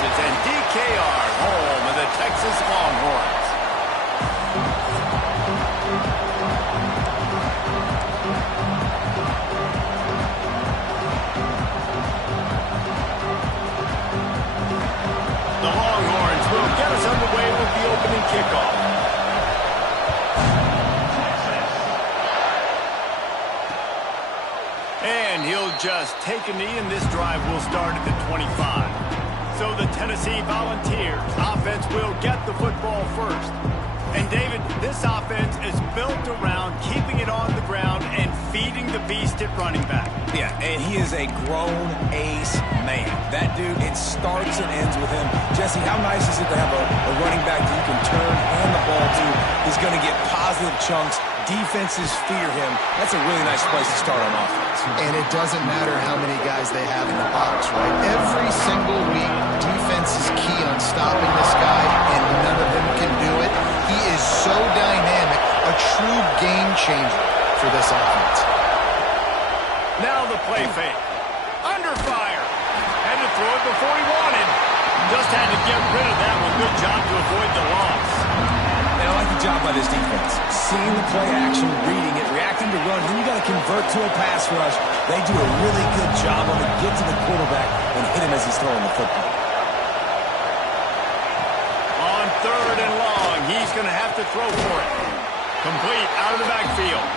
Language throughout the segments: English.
passes, and DKR home of the Texas Longhorns. The Longhorns will get us underway with the opening kickoff. And he'll just take a knee, and this drive will start at the 25. So the Tennessee Volunteers offense will get the football first. And David, this offense is built around keeping it on the ground and feeding the beast at running back. Yeah, and he is a grown ace man. That dude, it starts and ends with him. Jesse, how nice is it to have a running back that you can turn, hand the ball to? He's going to get positive chunks. Defenses fear him. That's a really nice place to start on offense. And it doesn't matter how many guys they have in the box, right? Every single week, defense is key on stopping this guy, and none of them can do it. He is so dynamic, a true game changer for this offense. Now the play fake. Under fire. Had to throw it before he wanted. Just had to get rid of that one. Good job to avoid the loss. And I like the job by this defense. Seeing the play action, reading it, reacting to run. Then you got to convert to a pass rush. They do a really good job on it. Get to the quarterback and hit him as he's throwing the football. On 3rd and long, he's going to have to throw for it. Complete out of the backfield.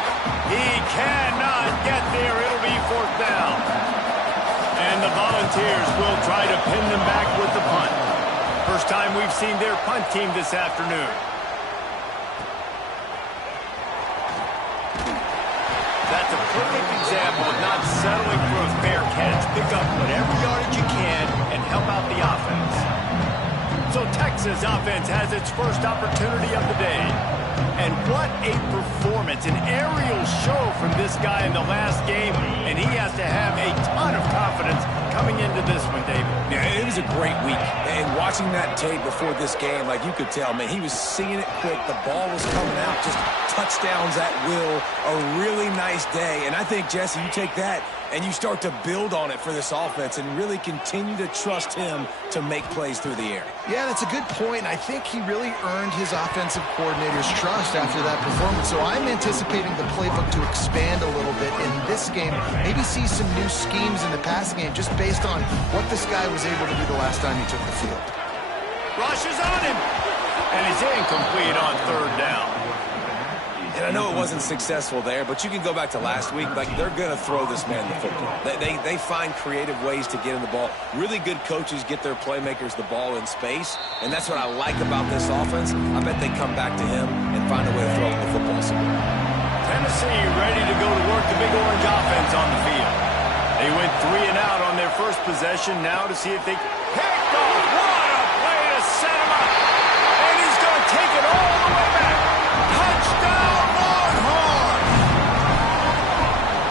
He cannot get there. It'll be 4th down. And the Volunteers will try to pin them back with the punt. First time we've seen their punt team this afternoon. That's a perfect example of not settling for a fair catch. Pick up whatever yardage you can and help out the offense. So Texas offense has its first opportunity of the day. And what a performance, an aerial show from this guy in the last game. And he has to have a ton of confidence coming into this one, David. Yeah, it was a great week. And watching that tape before this game, like you could tell, man, he was seeing it quick. The ball was coming out, just touchdowns at will. A really nice day. And I think, Jesse, you take that and you start to build on it for this offense and really continue to trust him to make plays through the air. Yeah, that's a good point. I think he really earned his offensive coordinator's trust after that performance. So I'm anticipating the playbook to expand a little bit in this game. Maybe see some new schemes in the passing game just based on what this guy was able to do the last time he took the field. Rush is on him. And he's incomplete on 3rd down. And I know it wasn't successful there, but you can go back to last week. Like, they're going to throw this man the football. They find creative ways to get in the ball. Really good coaches get their playmakers the ball in space, and that's what I like about this offense. I bet they come back to him and find a way to throw him the football somewhere. Tennessee ready to go to work the Big Orange offense on the field. They went 3 and out on their first possession. Now to see if they picked off. What a play to set him up. And he's going to take it all the way back. Touchdown, Longhorns!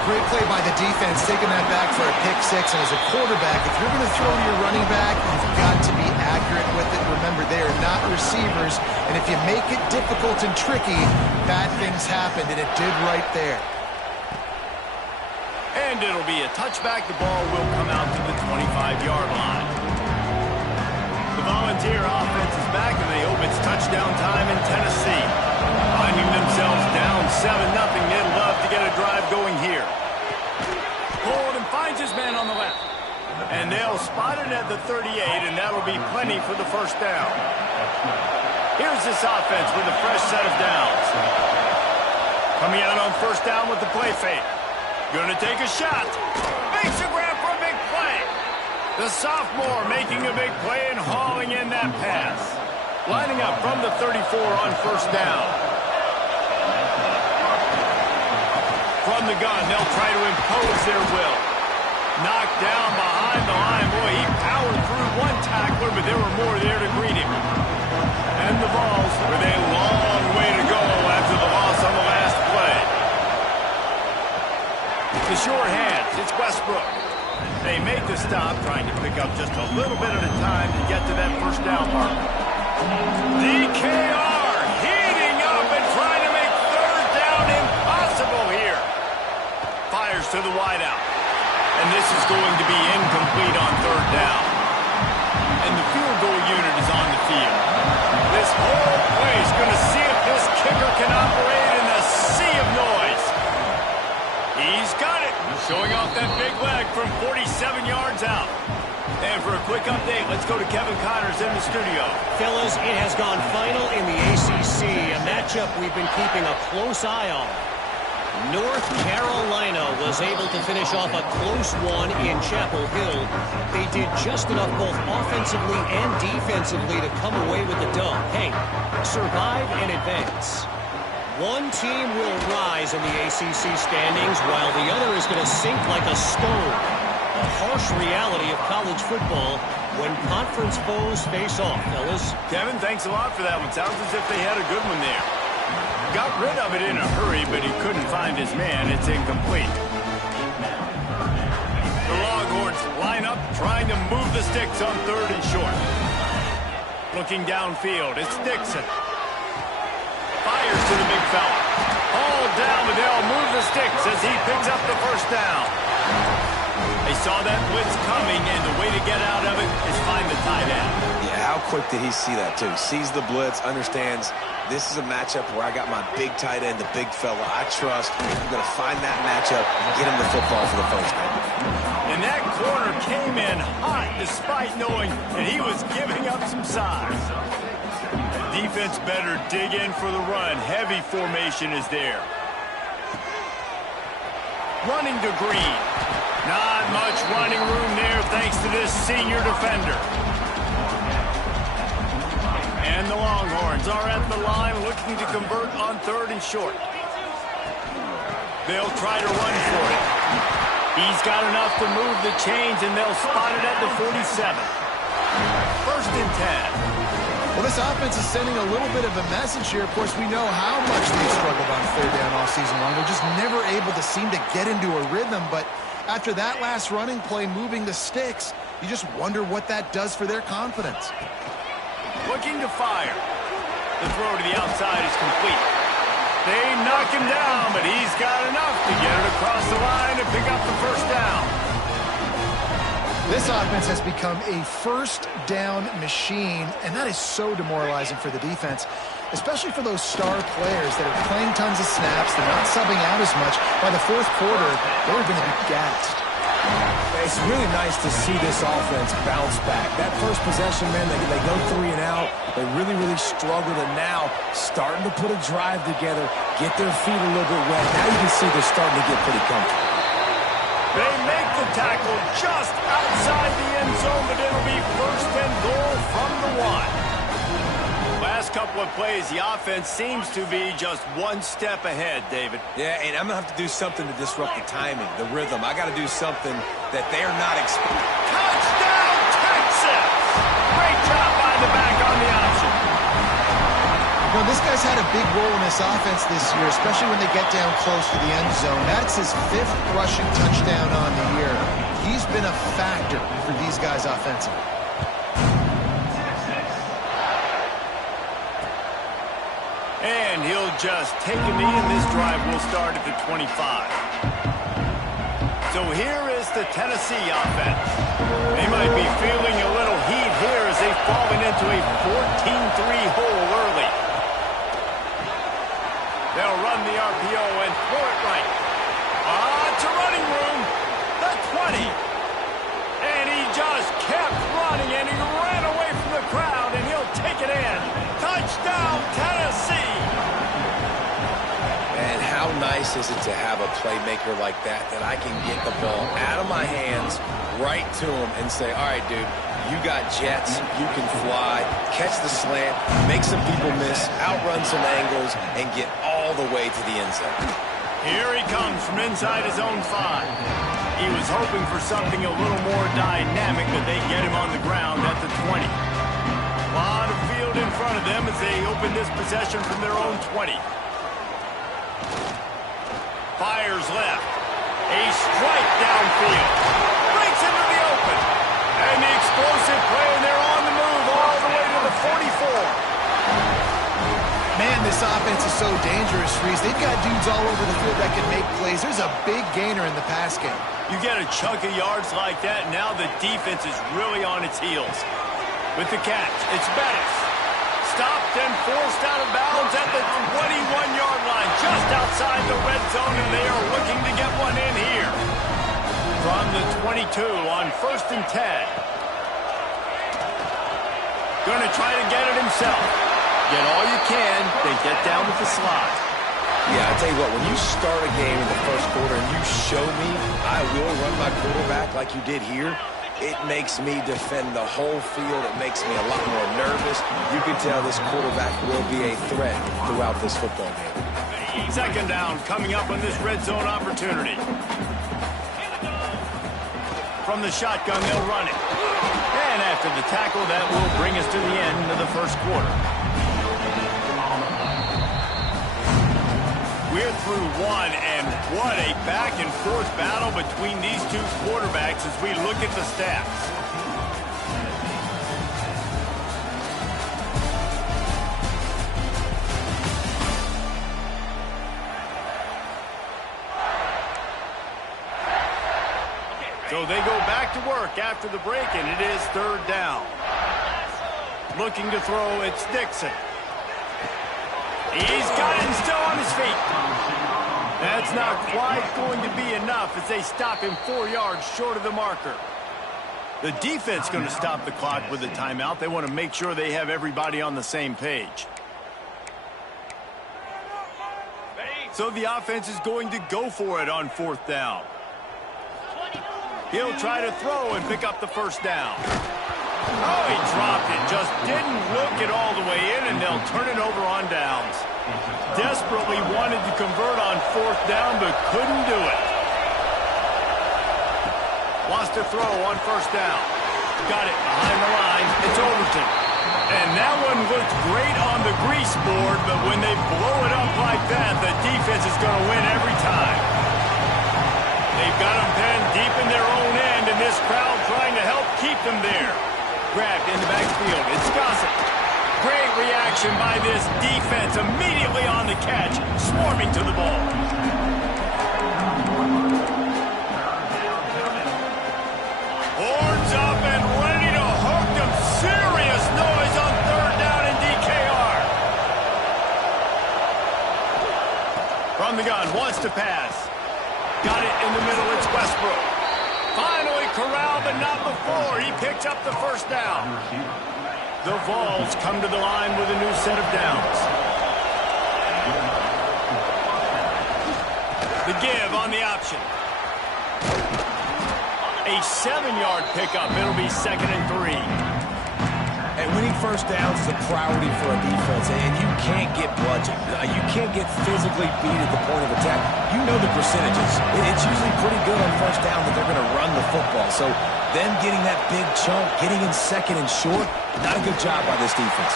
Great play by the defense, taking that back for a pick 6. And as a quarterback, if you're going to throw to your running back, you've got to be accurate with it. Remember, they are not receivers. And if you make it difficult and tricky, bad things happen. And it did right there. And it'll be a touchback. The ball will come out to the 25-yard line. The Volunteer offense is back, and they hope it's touchdown time in Tennessee. Finding themselves down 7-0. They'd love to get a drive going here. Hold and finds his man on the left. And they'll spot it at the 38, and that'll be plenty for the 1st down. Here's this offense with a fresh set of downs. Coming out on 1st down with the play fake. Gonna take a shot. Makes a grab for a big play. The sophomore making a big play and hauling in that pass. Lining up from the 34 on 1st down. From the gun, they'll try to impose their will. Knocked down behind the line. Boy, he powered through one tackler, but there were more there to greet him. And the Vols with a long way to go after the loss on the last play. The short hands, it's Westbrook. They make the stop, trying to pick up just a little bit at a time to get to that 1st down mark. DKR heating up and trying to make 3rd down impossible here. Fires to the wideout. And this is going to be incomplete on 3rd down. And the field goal unit is on the field. This whole place is going to see if this kicker can operate in a sea of noise. He's got it. Showing off that big leg from 47 yards out. And for a quick update, let's go to Kevin Connors in the studio. Fellas, it has gone final in the ACC, a matchup we've been keeping a close eye on. North Carolina was able to finish off a close one in Chapel Hill. They did just enough both offensively and defensively to come away with the dub. Hey, survive and advance. One team will rise in the ACC standings while the other is going to sink like a stone. A harsh reality of college football when conference foes face off, fellas. Kevin, thanks a lot for that one. Sounds as if they had a good one there. Got rid of it in a hurry, but he couldn't find his man. It's incomplete. The Longhorns line up, trying to move the sticks on 3rd and short. Looking downfield, it's Dixon. Fires to the big fella. All down, but they'll move the sticks as he picks up the first down. They saw that blitz coming, and the way to get out of it is find the tight end. Yeah, how quick did he see that, too? Sees the blitz, understands this is a matchup where I got my big tight end, the big fella I trust. I'm going to find that matchup, get him the football for the first down. And that corner came in hot despite knowing that he was giving up some size. Defense better dig in for the run. Heavy formation is there. Running to Green. Not much running room there thanks to this senior defender. And the Longhorns are at the line looking to convert on 3rd and short. They'll try to run for it. He's got enough to move the chains, and they'll spot it at the 47. 1st and 10. Well, this offense is sending a little bit of a message here. Of course, we know how much they've struggled on 3rd down all season long. They're just never able to seem to get into a rhythm. But after that last running play, moving the sticks, you just wonder what that does for their confidence. Looking to fire. The throw to the outside is complete. They knock him down, but he's got enough to get it across the line and pick up the first down. This offense has become a 1st down machine, and that is so demoralizing for the defense, especially for those star players that are playing tons of snaps. They're not subbing out as much. By the 4th quarter, they're going to be gassed. It's really nice to see this offense bounce back. That first possession, man, they go 3 and out. They really, really struggled, and now starting to put a drive together, get their feet a little bit wet. Now you can see they're starting to get pretty comfortable. They make the tackle just outside the end zone, but it'll be 1st and goal from the 1. Last couple of plays, the offense seems to be just one step ahead, David. Yeah, and I'm going to have to do something to disrupt the timing, the rhythm. I got to do something that they're not expecting. Touchdown, Texas! Great job by the back on the option. Well, this guy's had a big role in this offense this year, especially when they get down close to the end zone. That's his 5th rushing touchdown on the year. He's been a factor for these guys offensively. And he'll just take a knee, and this drive will start at the 25. So here is the Tennessee offense. They might be feeling a little heat here as they've fallen into a 14-3 hole early. They'll run the RPO and throw it right. To running room, the 20. And he just kept running, and he ran away from the crowd, and he'll take it in. Touchdown, Tennessee! And how nice is it to have a playmaker like that I can get the ball out of my hands, right to him, and say, all right, dude, you got jets, you can fly, catch the slant, make some people miss, outrun some angles, and get all the way to the end zone. Here he comes from inside his own 5. He was hoping for something a little more dynamic, but they get him on the ground at the 20. A lot of field in front of them as they open this possession from their own 20. Fires left. A strike downfield. Breaks into the open. And the explosive play, and they're on the move all the way to the 44. Man, this offense is so dangerous, Reese. They've got dudes all over the field that can make plays. There's a big gainer in the pass game. You get a chunk of yards like that, now the defense is really on its heels. with the catch. It's Bettis. Stopped and forced out of bounds at the 21-yard line, just outside the red zone, and they are looking to get one in here. From the 22 on 1st and 10. Going to try to get it himself. Get all you can, then get down with the slide. Yeah, I tell you what, when you start a game in the first quarter and you show me I will run my quarterback like you did here, it makes me defend the whole field. It makes me a lot more nervous. You can tell this quarterback will be a threat throughout this football game. 2nd down coming up on this red zone opportunity. From the shotgun, they'll run it. And after the tackle, that will bring us to the end of the first quarter. We're through one, and what a back-and-forth battle between these two quarterbacks as we look at the stats. So they go back to work after the break, and it is 3rd down. Looking to throw, it's Dixon. He's got it and still on his feet. That's not quite going to be enough as they stop him 4 yards short of the marker. The defense going to stop the clock with a timeout. They want to make sure they have everybody on the same page. So the offense is going to go for it on 4th down. He'll try to throw and pick up the 1st down. Oh, he dropped it. Just didn't look it all the way in, and they'll turn it over on downs. Desperately wanted to convert on 4th down, but couldn't do it. Lost a throw on 1st down. Got it behind the line. It's Overton. And that one looked great on the grease board, but when they blow it up like that, the defense is going to win every time. They've got them pinned deep in their own end, and this crowd trying to help keep them there. Grabbed in the backfield. It's Gossett. Great reaction by this defense. Immediately on the catch, swarming to the ball. Horns up and ready to hook them. Serious noise on 3rd down in DKR. From the gun, wants to pass. Got it in the middle. It's Westbrook. Finally corralled, but not before. He picks up the 1st down. The Vols come to the line with a new set of downs. The give on the option. A 7-yard pickup. It'll be 2nd and 3. And winning 1st downs is a priority for a defense, and you can't get bludgeoned. You can't get physically beat at the point of attack. You know the percentages. It's usually pretty good on 1st down that they're going to run the football. So them getting that big chunk, getting in 2nd and short, not a good job by this defense.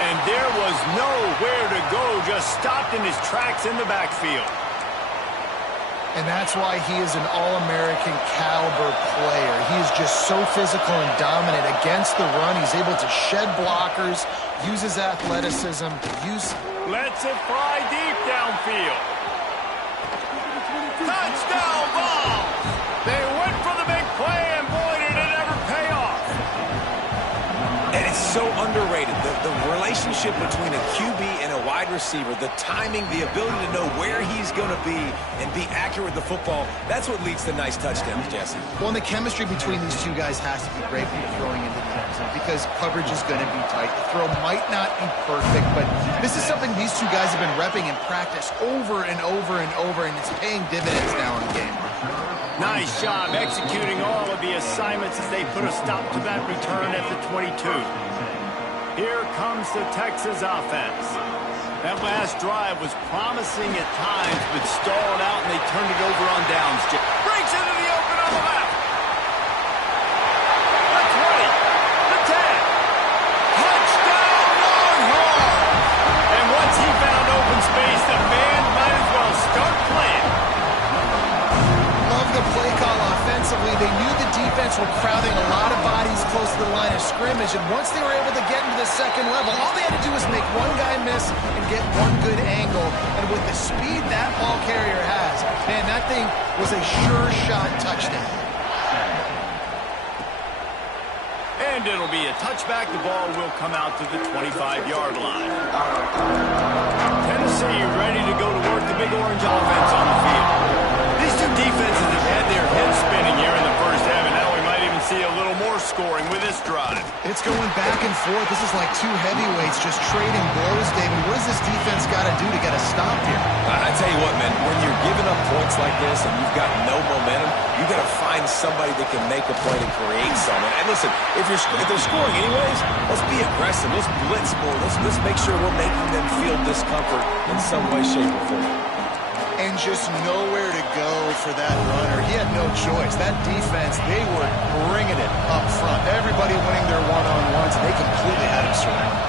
And there was nowhere to go, just stopped in his tracks in the backfield. And that's why he is an All-American caliber player. He is just so physical and dominant against the run. He's able to shed blockers, use his athleticism, Lets it fly deep downfield. Touchdown ball! They went for the big play, and boy, did it ever pay off. And it's so underrated. The relationship between a QB and a wide receiver, the timing, the ability to know where he's going to be and be accurate with the football, that's what leads to nice touchdowns, Jesse. Well, and the chemistry between these two guys has to be great when you're throwing into the end zone because coverage is going to be tight. The throw might not be perfect, but this is something these two guys have been repping in practice over and over and over, and it's paying dividends now in the game. Nice job executing all of the assignments as they put a stop to that return at the 22. Here comes the Texas offense. That last drive was promising at times, but stalled out, and they turned it over on downs. Breaks into the open on the left. The 20, the 10. Touchdown, Longhorn! And once he found open space, the man might as well start playing. Love the play call offensively. They knew the defense were crowding a lot of bodies close to the line of scrimmage, and once they were able to get into the 2nd level, all they had to do was make one guy miss and get one good angle. And with the speed that ball carrier has, man, that thing was a sure shot touchdown. And And it'll be a touchback. The ball will come out to the 25-yard line. Tennessee ready to go to work. The Big Orange offense on the field. These two defenses have had their heads spinning here in the first half, and now we might even see a little more scoring with this drive. It's going back and forth. This is like two heavyweights just trading blows, David. What does this defense got to do to get a stop here? I tell you what, man, when you're giving up points like this and you've got no momentum, you got to find somebody that can make a play to create something. And listen, if they're scoring anyways, let's be aggressive. Let's blitz more. Let's make sure we're making them feel discomfort in some way, shape, or form. And just nowhere to go for that runner. He had no choice. That defense, they were bringing it up front. Everybody winning their one-on-ones, and they completely had him surrounded.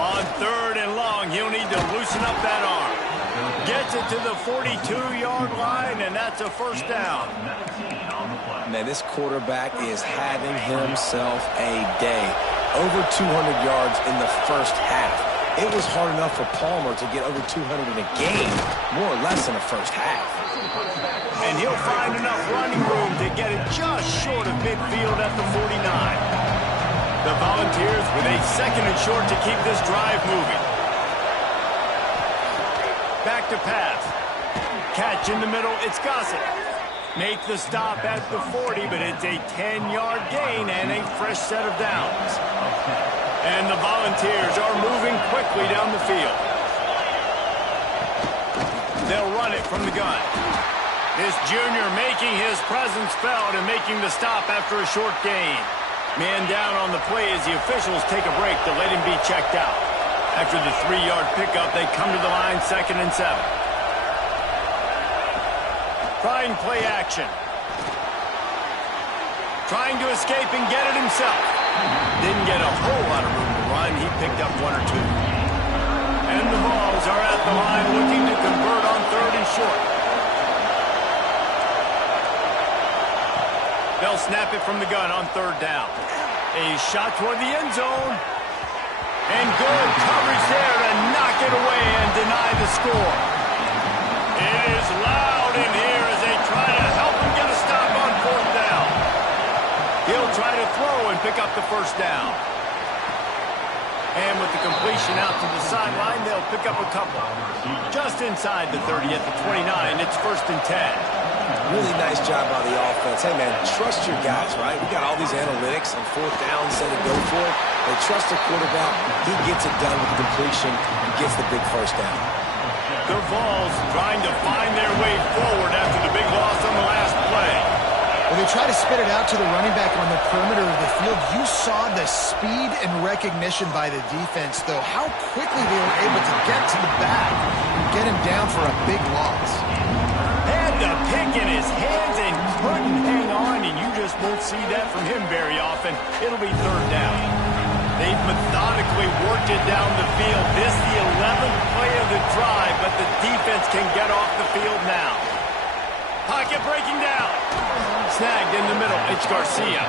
On 3rd and long, he'll need to loosen up that arm. Gets it to the 42-yard line, and that's a first down. Man, this quarterback is having himself a day. Over 200 yards in the first half. It was hard enough for Palmer to get over 200 in a game, more or less in the first half. And he'll find enough running room to get it just short of midfield at the 49. The Volunteers with a 2nd and short to keep this drive moving. Back to pass. Catch in the middle, it's Gossett. Make the stop at the 40, but it's a 10-yard gain and a fresh set of downs. And the Volunteers are moving quickly down the field. They'll run it from the gun. This junior making his presence felt and making the stop after a short gain. Man down on the play as the officials take a break to let him be checked out. After the 3-yard pickup, they come to the line 2nd and 7. Trying play action. Trying to escape and get it himself. Didn't get a whole lot of room to run. He picked up 1 or 2. And the Vols are at the line looking to convert on 3rd and short. They'll snap it from the gun on 3rd down. A shot toward the end zone. And good coverage there to knock it away and deny the score. It is loud in here as they try to help him get a stop on 4th down. He'll try to throw and pick up the first down. And with the completion out to the sideline, they'll pick up a couple. Just inside the 30 at the 29, it's 1st and 10. Really nice job by the offense. Hey, man, trust your guys, right? We got all these analytics on 4th down, set it, go for it. They trust the quarterback. He gets it done with the completion and gets the big first down. The Vols trying to find their way forward after the big loss on the last play. When they try to spit it out to the running back on the perimeter of the field, you saw the speed and recognition by the defense, though, how quickly they were able to get to the back and get him down for a big loss. Had the pick in his hands and couldn't hang on, and you just won't see that from him very often. It'll be 3rd down. They've methodically worked it down the field. This is the 11th play of the drive, but the defense can get off the field now. Pocket breaking down. Snagged in the middle. It's Garcia.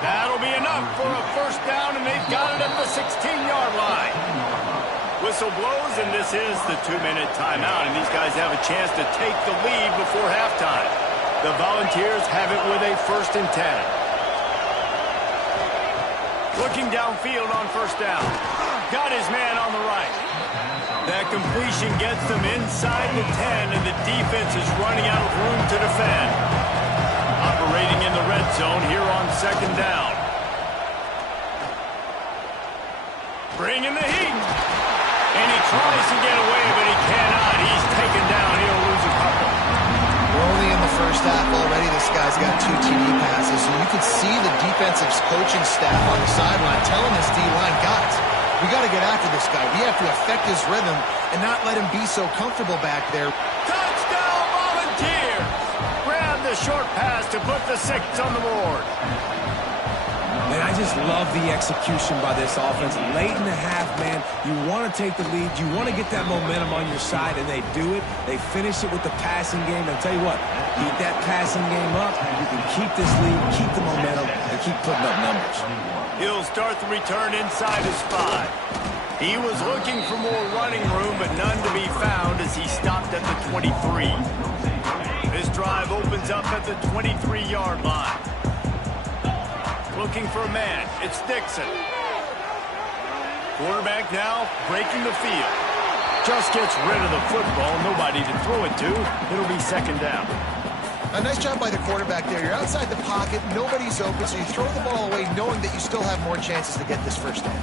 That'll be enough for a first down, and they've got it at the 16-yard line. Whistle blows, and this is the 2-minute timeout, and these guys have a chance to take the lead before halftime. The Volunteers have it with a 1st and 10. Looking downfield on 1st down. Got his man on the right. That completion gets them inside the 10, and the defense is running out of room to defend. Operating in the red zone here on 2nd down. Bringing the heat. And he tries to get away, but he cannot. He's taken down. He'll lose a couple. We're only in the first half already. This guy's got 2 TD passes, so you could see the defensive coaching staff on the sideline telling this D-line, guys, we got to get after this guy. We have to affect his rhythm and not let him be so comfortable back there. Touchdown, Volunteers! Grab the short pass to put the 6 on the board. Man, I just love the execution by this offense. Late in the half, man, you want to take the lead. You want to get that momentum on your side, and they do it. They finish it with the passing game. I'll tell you what, keep that passing game up. You can keep this lead, keep the momentum, and keep putting up numbers. He'll start the return inside his 5. He was looking for more running room, but none to be found as he stopped at the 23. This drive opens up at the 23-yard line. looking for a man. It's Dixon. Quarterback now breaking the field. Just gets rid of the football. Nobody to throw it to. It'll be second down. A nice job by the quarterback there. You're outside the pocket. Nobody's open, so you throw the ball away knowing that you still have more chances to get this first down.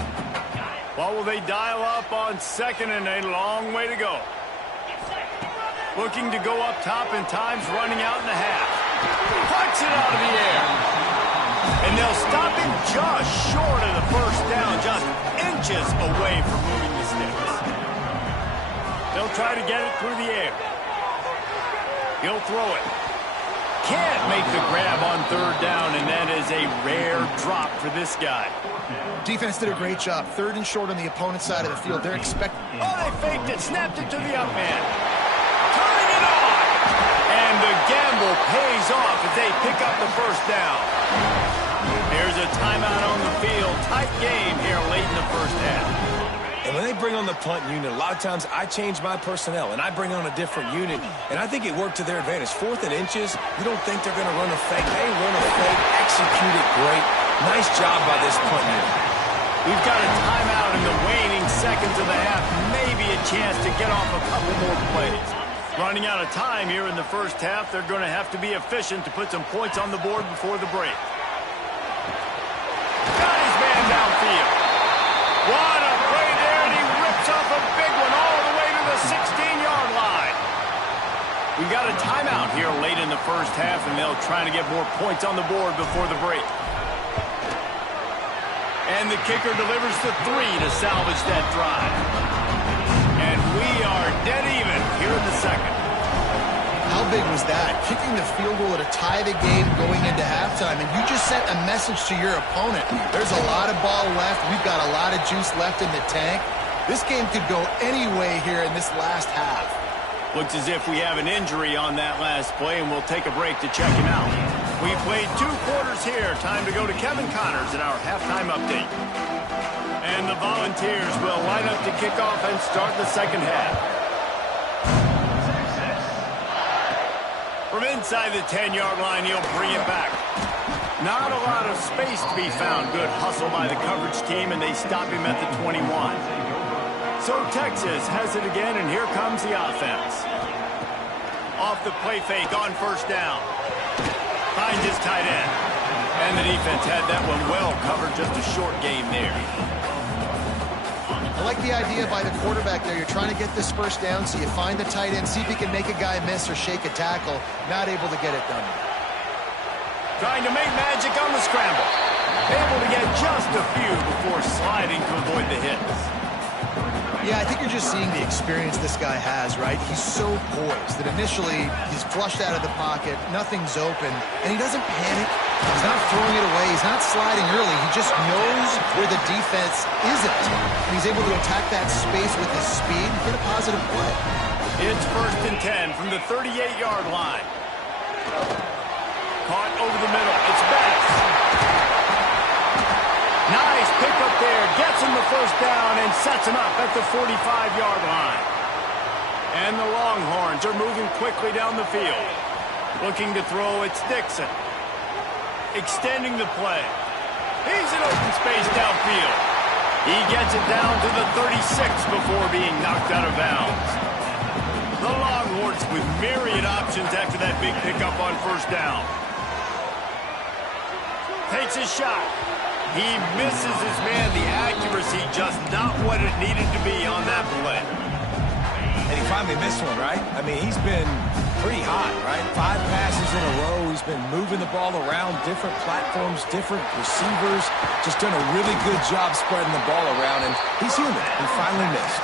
Well, will they dial up on second and a long way to go? Looking to go up top and time's running out in the half. Puts it out of the air. And they'll stop him just short of the first down, just inches away from moving the sticks. They'll try to get it through the air. He'll throw it. Can't make the grab on third down, and that is a rare drop for this guy. Defense did a great job. Third and short on the opponent's side of the field. They're expecting... Oh, they faked it, snapped it to the up man. Turning it on! And the gamble pays off as they pick up the first down. There's a timeout on the field. Tight game here late in the first half. And when they bring on the punt unit, a lot of times I change my personnel, and I bring on a different unit, and I think it worked to their advantage. 4th and inches, you don't think they're going to run a fake. They run a fake, execute it great. Nice job by this punt unit. We've got a timeout in the waning seconds of the half. Maybe a chance to get off a couple more plays. Running out of time here in the first half. They're going to have to be efficient to put some points on the board before the break. Got his man downfield. What a play there, and he rips off a big one all the way to the 16-yard line. We've got a timeout here late in the first half, and they'll try to get more points on the board before the break. And the kicker delivers the 3 to salvage that drive. And we are dead even here in the second. How big was that? Kicking the field goal to tie the game going into halftime, and you just sent a message to your opponent. There's a lot of ball left. We've got a lot of juice left in the tank. This game could go any way here in this last half. Looks as if we have an injury on that last play, and we'll take a break to check him out. We've played 2 quarters here. Time to go to Kevin Connors in our halftime update. And the Volunteers will line up to kick off and start the second half. From inside the 10-yard line, he'll bring it back. Not a lot of space to be found. Good hustle by the coverage team, and they stop him at the 21. So Texas has it again, and here comes the offense. Off the play fake on first down. Finds his tight end. And the defense had that one well covered, just a short game there. I like the idea by the quarterback there. You're trying to get this first down, so you find the tight end, see if he can make a guy miss or shake a tackle. Not able to get it done. Trying to make magic on the scramble. Able to get just a few before sliding to avoid the hits. Yeah, I think you're just seeing the experience this guy has, right? He's so poised that initially he's flushed out of the pocket, nothing's open, and he doesn't panic. He's not throwing it away. He's not sliding early. He just knows where the defense isn't. And he's able to attack that space with his speed and get a positive play. It's 1st and 10 from the 38-yard line. Caught over the middle. It's Bettis. Nice pickup there. Gets him the first down and sets him up at the 45-yard line. And the Longhorns are moving quickly down the field. Looking to throw, it's Dixon. Extending the play. He's in open space downfield. He gets it down to the 36 before being knocked out of bounds. The Longhorns with myriad options after that big pickup on first down. Takes a shot. He misses his man. The accuracy just not what it needed to be on that play. And he finally missed one, right? I mean, he's been pretty hot, right? 5 passes in a row. He's been moving the ball around, different platforms, different receivers. Just done a really good job spreading the ball around, and he's human. He finally missed.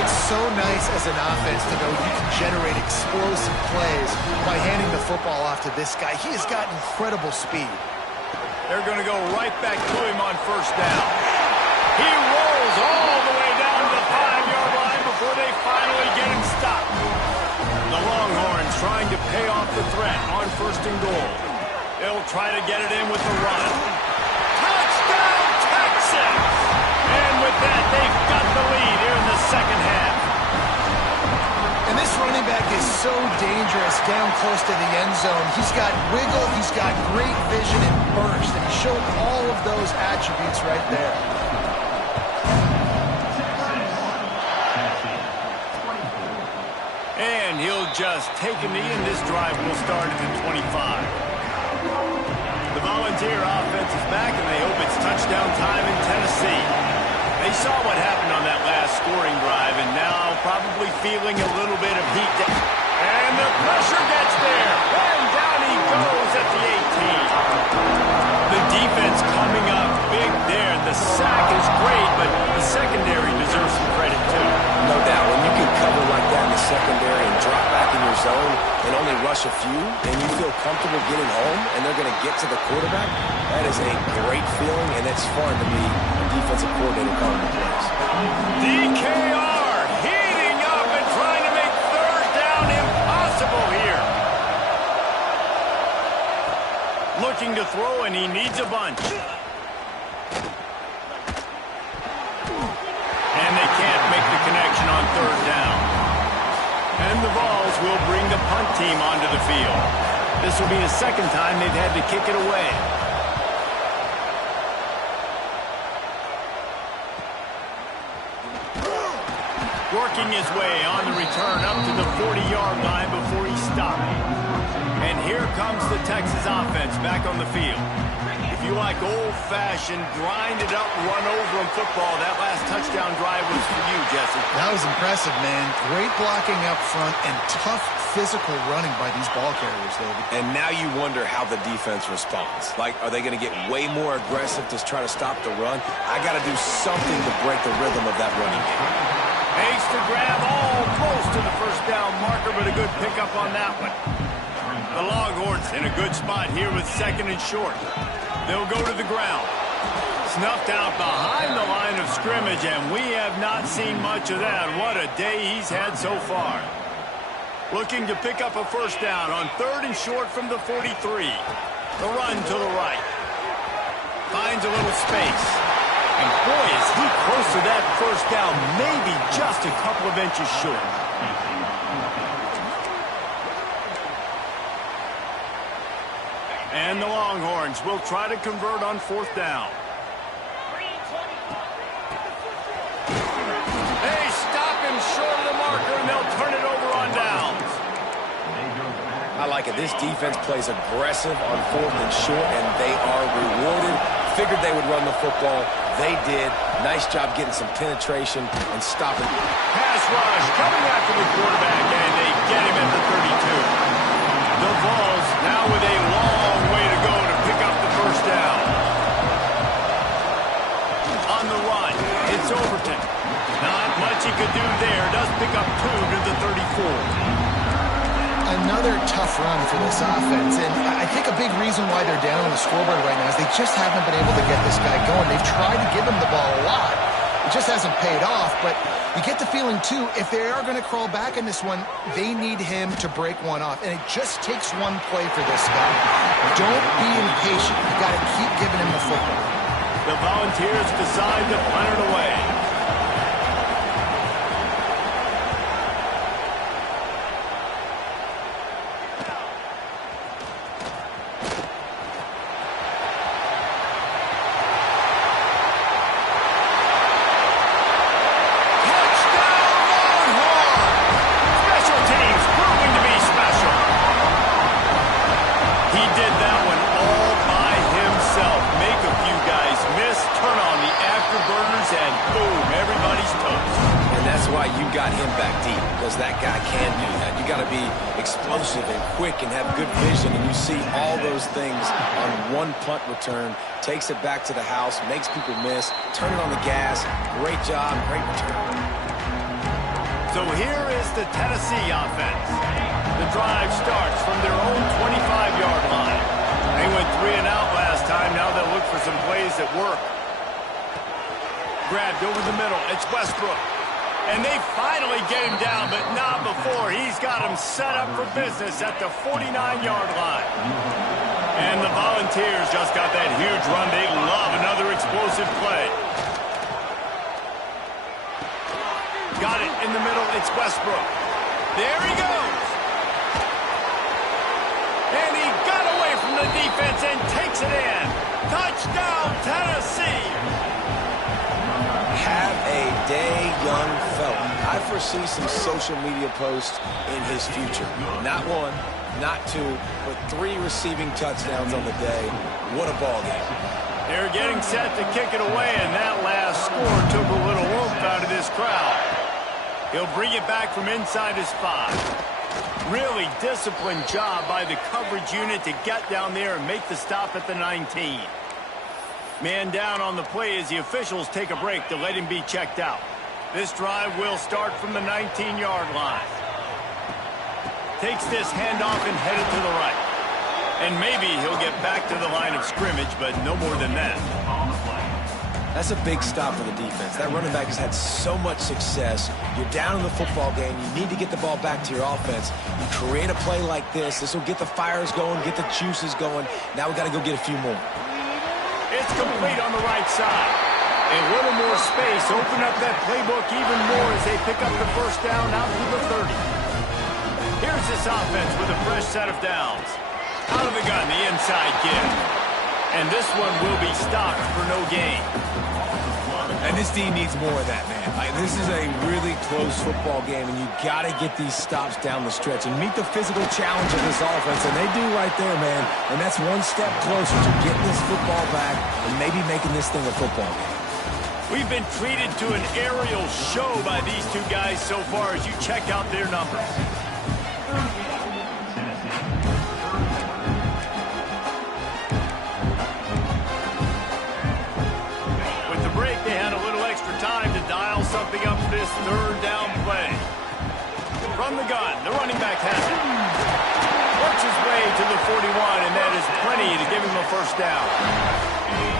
It's so nice as an offense to know you can generate explosive plays by handing the football off to this guy. He has got incredible speed. They're going to go right back to him on first down. He rolls all the way down to the 5-yard line before they finally get him stopped. The Longhorns trying to pay off the threat on 1st and goal. They'll try to get it in with the run. Touchdown, Texas! And with that, they've got the lead here in the second half. And this running back is so dangerous down close to the end zone. He's got wiggle, he's got great vision and burst, and he showed all of those attributes right there. And he'll just take a knee, and this drive will start at the 25. The Volunteer offense is back, and they hope it's touchdown time in Tennessee. They saw what happened on that last scoring drive, and now probably feeling a little bit of heat. And the pressure gets there, and down he goes at the 18. The defense coming up big there. The sack is great, but the secondary deserves some credit, too. No doubt. When you can cover like that in the secondary and drop back in your zone and only rush a few, and you feel comfortable getting home, and they're going to get to the quarterback, that is a great feeling, and it's fun to be a defensive coordinator calling the plays. DKR heating up and trying to make third down impossible here. Looking to throw, and he needs a bunch. And they can't make the connection on third down. And the Vols will bring the punt team onto the field. This will be the second time they've had to kick it away. Working his way on the return up to the 40-yard line before he stopped. And here comes the Texas offense back on the field. If you like old-fashioned, grind-it-up, run-over-'em football, that last touchdown drive was for you, Jesse. That was impressive, man. Great blocking up front and tough physical running by these ball carriers, David. And now you wonder how the defense responds. Like, are they going to get way more aggressive to try to stop the run? I got to do something to break the rhythm of that running game. Makes the grab almost to the first down marker, but a good pickup on that one. The Longhorns in a good spot here with second and short. They'll go to the ground. Snuffed out behind the line of scrimmage, and we have not seen much of that. What a day he's had so far. Looking to pick up a first down on third and short from the 43. The run to the right. Finds a little space. And boy, is he close to that first down, maybe just a couple of inches short. And the Longhorns will try to convert on fourth down. They stop him short of the marker, and they'll turn it over on downs. I like it. This defense plays aggressive on fourth and short, and they are rewarded. Figured they would run the football. They did. Nice job getting some penetration and stopping. Pass rush coming after the quarterback, and they get him at the 32. The Vols now with a long way to go to pick up the first down. On the run, it's Overton. Not much he could do there. Does pick up 2 to the 34. Another tough run for this offense, and I think a big reason why they're down on the scoreboard right now is they just haven't been able to get this guy going. They've tried to give him the ball a lot. It just hasn't paid off, but you get the feeling, too, if they are going to crawl back in this one, they need him to break one off, and it just takes one play for this guy. Don't be impatient. You got to keep giving him the football. The Volunteers decide to punt it away. Punt return, takes it back to the house, makes people miss, turn it on the gas. Great job, great return. So here is the Tennessee offense. The drive starts from their own 25-yard line. They went 3 and out last time. Now they'll look for some plays that work. Grabbed over the middle. It's Westbrook. And they finally get him down, but not before. He's got him set up for business at the 49-yard line. And the Volunteers just got that huge run. They love another explosive play. Got it in the middle. It's Westbrook. There he goes. And he got away from the defense and takes it in. Touchdown, Tennessee. Have a day, young fella. I foresee some social media posts in his future. Not one, not two, but 3 receiving touchdowns on the day. What a ball game. They're getting set to kick it away, and that last score took a little oomph out of this crowd. He'll bring it back from inside his 5. Really disciplined job by the coverage unit to get down there and make the stop at the 19. Man down on the play as the officials take a break to let him be checked out. This drive will start from the 19-yard line. Takes this handoff and headed to the right. And maybe he'll get back to the line of scrimmage, but no more than that. That's a big stop for the defense. That running back has had so much success. You're down in the football game. You need to get the ball back to your offense. You create a play like this. This will get the fires going, get the juices going. Now we got to go get a few more. It's complete on the right side. A little more space. Open up that playbook even more as they pick up the first down out to the 30. Here's this offense with a fresh set of downs. Out of the gun, the inside kid. And this one will be stopped for no gain. And this team needs more of that, man. This is a really close football game, and you got to get these stops down the stretch and meet the physical challenge of this offense, and they do right there, man. And that's one step closer to getting this football back and maybe making this thing a football game. We've been treated to an aerial show by these two guys so far as you check out their numbers. They had a little extra time to dial something up for this third down play. From the gun, the running back has it. Works his way to the 41, and that is plenty to give him a first down.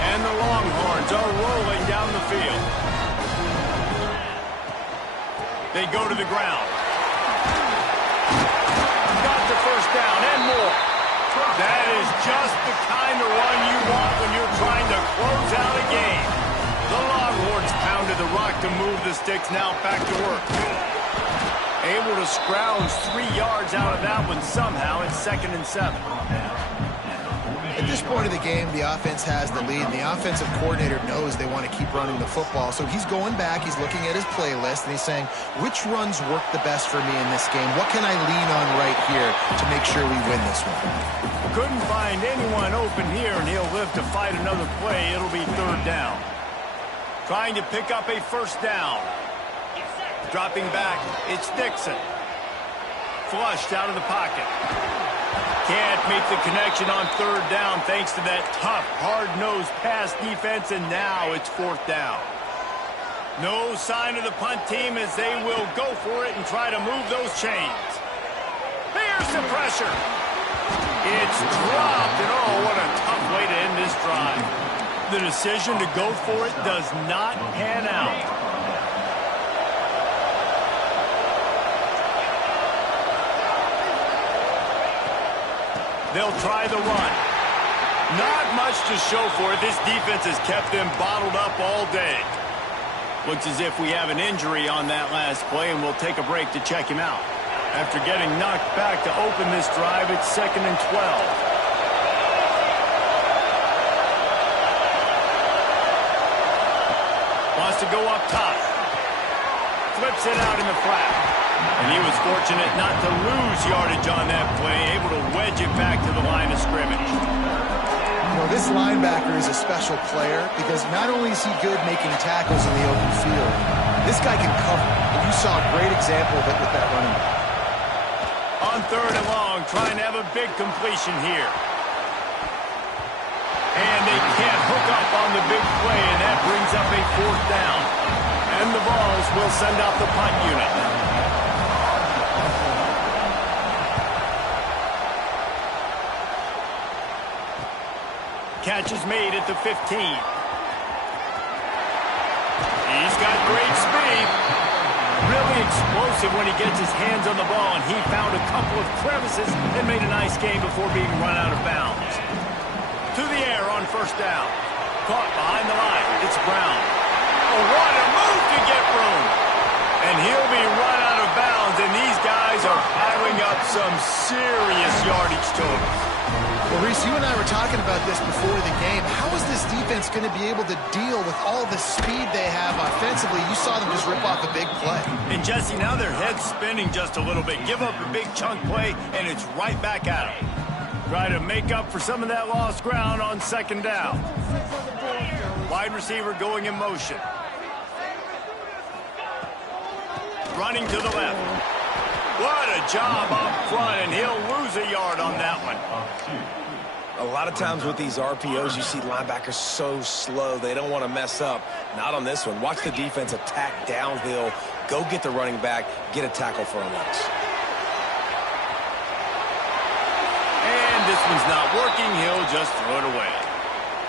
And the Longhorns are rolling down the field. They go to the ground. Got the first down and more. That is just the kind of run you want when you're trying to close out a game. The Longhorns pounded the rock to move the sticks, now back to work. Able to scrounge 3 yards out of that one somehow. It's 2nd and 7. At this point of the game, the offense has the lead. The offensive coordinator knows they want to keep running the football. So he's going back, he's looking at his playlist, and he's saying, which runs work the best for me in this game? What can I lean on right here to make sure we win this one? Couldn't find anyone open here, and he'll live to fight another play. It'll be 3rd down. Trying to pick up a first down. Dropping back, it's Dixon. Flushed out of the pocket. Can't make the connection on 3rd down thanks to that tough, hard-nosed pass defense, and now it's 4th down. No sign of the punt team as they will go for it and try to move those chains. Here's the pressure. It's dropped, and oh, what a tough way to end this drive. The decision to go for it does not pan out. They'll try the run. Not much to show for it. This defense has kept them bottled up all day. Looks as if we have an injury on that last play, and we'll take a break to check him out. After getting knocked back to open this drive, it's 2nd and 12. Wants to go up top. Flips it out in the flat. And he was fortunate not to lose yardage on that play, able to wedge it back to the line of scrimmage. You know, this linebacker is a special player because not only is he good making tackles in the open field, this guy can cover. And you saw a great example of it with that running back. On 3rd and long, trying to have a big completion here. And they can't hook up on the big play, and that brings up a 4th down. And the Vols will send out the punt unit. Catch is made at the 15. He's got great speed. Really explosive when he gets his hands on the ball, and he found a couple of crevices and made a nice game before being run out of bounds. To the air on 1st down. Caught behind the line. It's Brown. Oh, what a move to get room. And he'll be run out of bounds and these guys are piling up some serious yardage totals. Well, Reese, you and I were talking about this before the game. How is this defense going to be able to deal with all the speed they have offensively? You saw them just rip off a big play. And, Jesse, now their head's spinning just a little bit. Give up a big chunk play, and it's right back at them. Try to make up for some of that lost ground on second down. Wide receiver going in motion. Running to the left. What a job up front, and he'll lose a yard on that one. A lot of times with these RPOs, you see linebackers so slow, they don't want to mess up. Not on this one. Watch the defense attack downhill, go get the running back, get a tackle for a loss. And this one's not working. He'll just throw it away.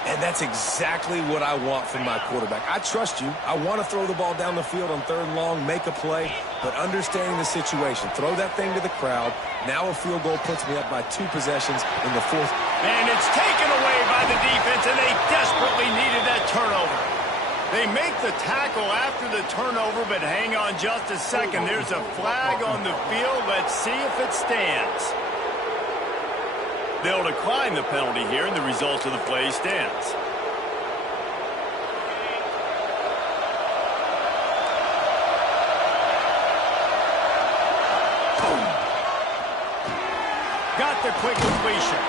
And that's exactly what I want from my quarterback. I trust you. I want to throw the ball down the field on 3rd and long, make a play, but understanding the situation. Throw that thing to the crowd. Now a field goal puts me up by 2 possessions in the 4th. And it's taken away by the defense, and they desperately needed that turnover. They make the tackle after the turnover, but hang on just a second. There's a flag on the field. Let's see if it stands. They'll decline the penalty here, and the result of the play stands. Got the quick completion.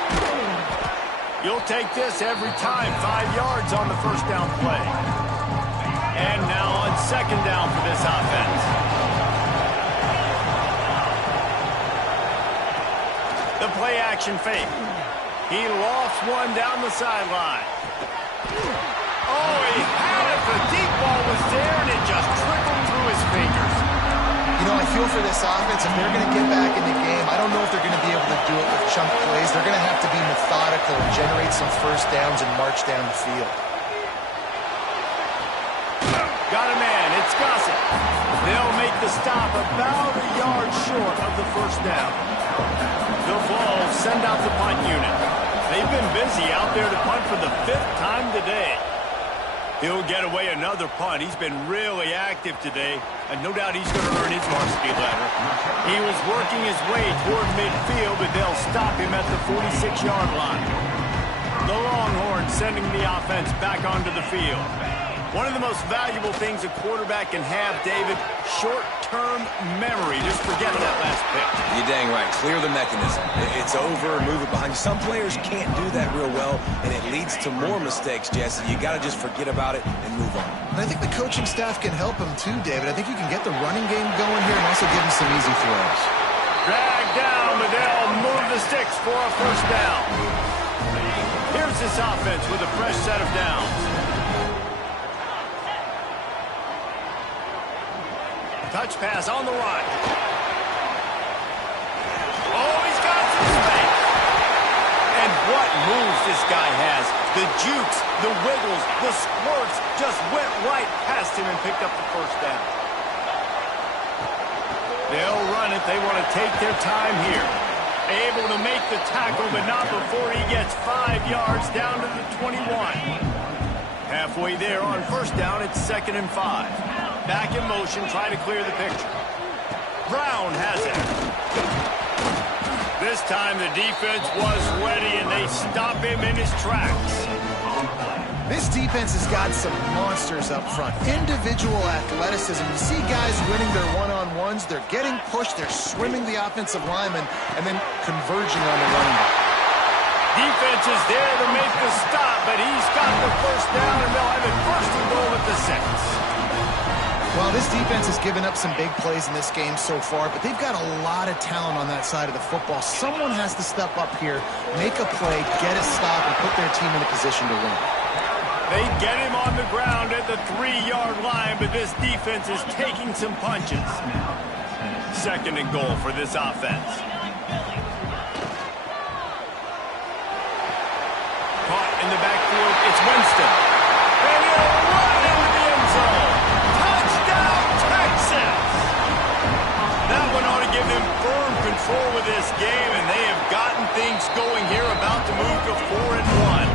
You'll take this every time. 5 yards on the first down play. And now on second down for this offense. The play action fake. He lost one down the sideline. Oh, he had it. The deep ball was there, and it just trickled through his fingers. You know, I feel for this offense, if they're going to get back in the game, I don't know if they're going to be able to do it with chunk plays. They're going to have to be methodical and generate some first downs and march down the field. Got a man. It's Gossett. They'll make the stop about a yard short of the first down. The Vols send out the punt unit. They've been busy out there to punt for the 5th time today. He'll get away another punt. He's been really active today, and no doubt he's going to earn his varsity letter. He was working his way toward midfield, but they'll stop him at the 46-yard line. The Longhorns sending the offense back onto the field. One of the most valuable things a quarterback can have, David, short-term memory. Just forget that last pick. You're dang right. Clear the mechanism. It's over, move it behind you. Some players can't do that real well, and it leads to more mistakes, Jesse. You got to just forget about it and move on. And I think the coaching staff can help him too, David. I think you can get the running game going here and also give him some easy throws. Drag down, but they'll move the sticks for a first down. Here's this offense with a fresh set of downs. Touch pass on the run. Oh, he's got some space. And what moves this guy has. The jukes, the wiggles, the squirts just went right past him and picked up the first down. They'll run it. They want to take their time here. Able to make the tackle, but not before he gets 5 yards down to the 21. Halfway there on first down, it's 2nd and 5. Back in motion, try to clear the picture. Brown has it. This time the defense was ready, and they stop him in his tracks. This defense has got some monsters up front. Individual athleticism. You see guys winning their one-on-ones. They're getting pushed. They're swimming the offensive lineman and then converging on the running back. Defense is there to make the stop, but he's got the first down, and they'll have it 1st and goal at the 6. Well, this defense has given up some big plays in this game so far, but they've got a lot of talent on that side of the football. Someone has to step up here, make a play, get a stop, and put their team in a position to win. They get him on the ground at the 3-yard line, but this defense is taking some punches. 2nd and goal for this offense. Caught in the backfield, it's Winston. And he'll run into the end zone. Touchdown, Texas! That one ought to give them firm control of this game, and they have gotten things going here, about to move to 4-1.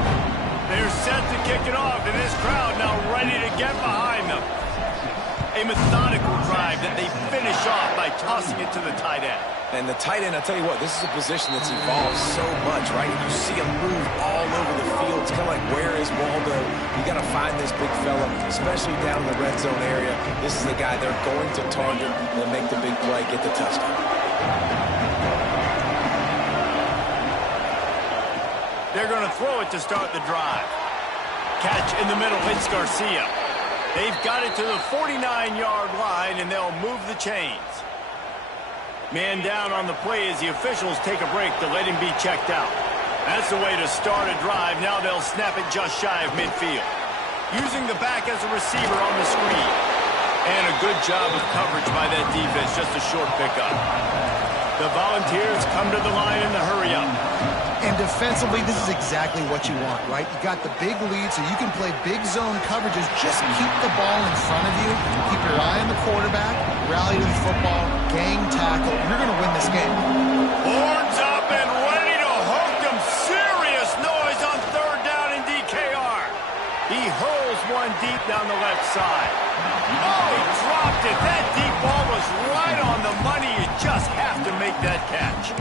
They're set to kick it off, and this crowd now ready to get behind them. A A methodical drive that they finish off by tossing it to the tight end. And the tight end, I'll tell you what, this is a position that's evolved so much, right? You see him move all over the field. It's kind of like, where is Waldo? You got to find this big fella, especially down in the red zone area. This is the guy they're going to target and make the big play, get the touchdown. They're going to throw it to start the drive. Catch in the middle, it's Garcia. They've got it to the 49-yard line, and they'll move the chains. Man down on the play as the officials take a break to let him be checked out. That's the way to start a drive. Now they'll snap it just shy of midfield. Using the back as a receiver on the screen. And a good job of coverage by that defense, just a short pickup. The Volunteers come to the line in the hurry-up. And defensively, this is exactly what you want, right? You got the big lead, so you can play big zone coverages. Just keep the ball in front of you. Keep your eye on the quarterback. Rally to the football. Gang tackle. You're going to win this game. Horns up and ready to hook them. Serious noise on third down in DKR. He hurls one deep down the left side. Oh, he dropped it. That deep ball was right on the money. You just have to make that catch.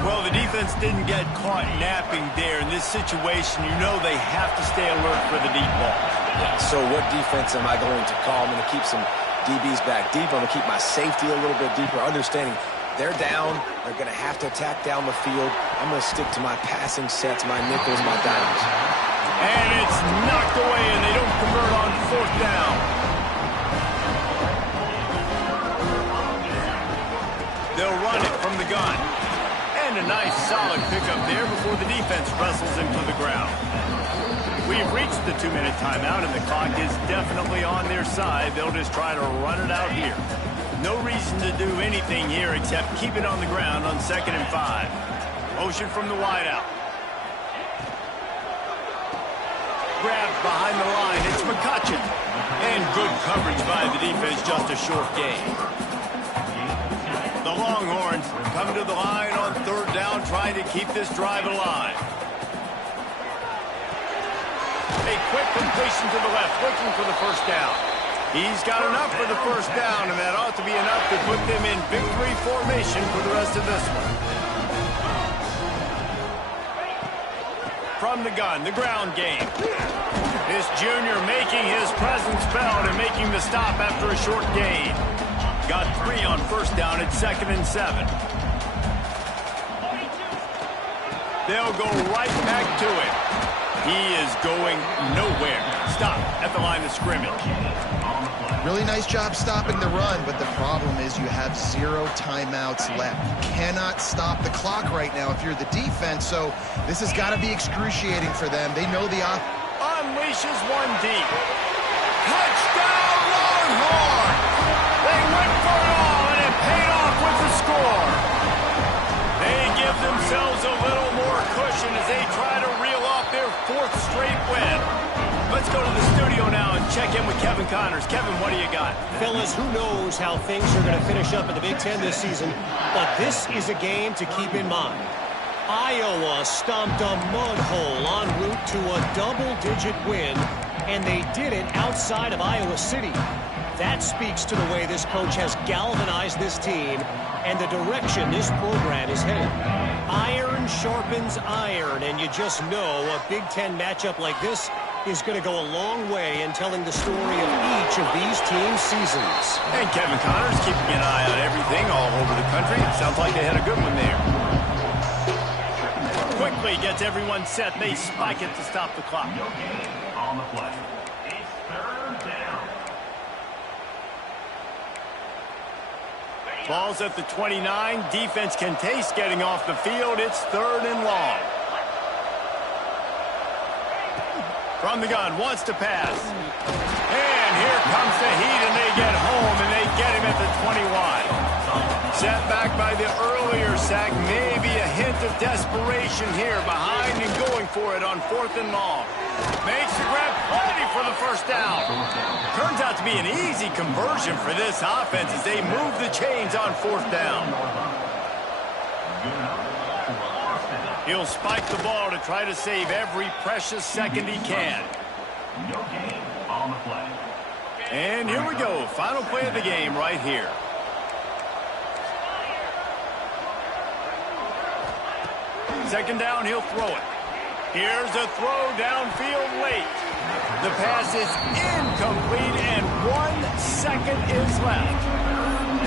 Well, the defense didn't get caught napping there. In this situation, you know they have to stay alert for the deep ball. Yeah, so what defense am I going to call? I'm going to keep some DBs back deep. I'm going to keep my safety a little bit deeper, understanding they're down. They're going to have to attack down the field. I'm going to stick to my passing sets, my nickels, my dimes. And it's knocked away, and they don't convert on fourth down. They'll run it from the gun. And a nice solid pickup there before the defense wrestles him to the ground. We've reached the 2-minute timeout, and the clock is definitely on their side. They'll just try to run it out here. No reason to do anything here except keep it on the ground on 2nd and 5. Motion from the wideout. Grabbed behind the line. It's McCutcheon. And good coverage by the defense, just a short gain. The Longhorns come to the line on third down, trying to keep this drive alive. A quick completion to the left, looking for the first down. He's got enough for the first down, and that ought to be enough to put them in victory formation for the rest of this one. From the gun, the ground game. This junior making his presence felt and making the stop after a short gain. Got 3 on first down at 2nd and 7. They'll go right back to it. He is going nowhere. Stop at the line of scrimmage. Really nice job stopping the run, but the problem is you have 0 timeouts left. You cannot stop the clock right now if you're the defense, so this has got to be excruciating for them. They know the unleashes one deep. Touchdown, Longhorn! They went for it all, and it paid off with the score. They give themselves a little more cushion as they try to reel off their 4th straight win. Let's go to the studio now and check in with Kevin Connors. Kevin, what do you got? Fellas, who knows how things are going to finish up in the Big Ten this season, but this is a game to keep in mind. Iowa stomped a mud hole en route to a double-digit win, and they did it outside of Iowa City. That speaks to the way this coach has galvanized this team and the direction this program is headed. Iron sharpens iron, and you just know a Big Ten matchup like this is going to go a long way in telling the story of each of these teams' seasons. And Kevin Connors keeping an eye on everything all over the country. It sounds like they had a good one there. Quickly gets everyone set. They spike it to stop the clock. On the play. It's third down. Ball's at the 29. Defense can taste getting off the field. It's 3rd and long. From the gun, wants to pass. And here comes the heat, and they get home, and they get him at the 21. Set back by the earlier sack. Maybe a hint of desperation here, behind and going for it on 4th and long. Makes the grab, plenty for the first down. Turns out to be an easy conversion for this offense as they move the chains on 4th down. He'll spike the ball to try to save every precious second he can. No gain on the play. And here we go. Final play of the game right here. Second down, he'll throw it. Here's a throw downfield late. The pass is incomplete, and 1 second is left.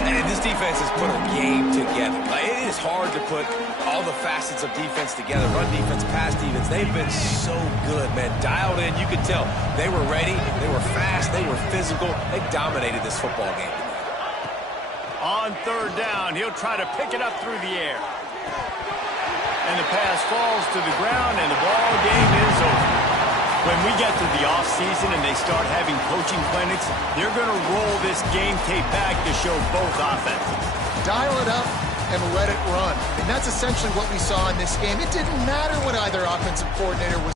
And this defense has put a game together. Like, it is hard to put all the facets of defense together. Run defense, pass defense. They've been so good, man. Dialed in. You could tell they were ready. They were fast. They were physical. They dominated this football game today. On third down, he'll try to pick it up through the air. And the pass falls to the ground, and the ball game is over. When we get to the offseason and they start having coaching clinics, they're going to roll this game tape back to show both offenses. Dial it up and let it run. And that's essentially what we saw in this game. It didn't matter what either offensive coordinator was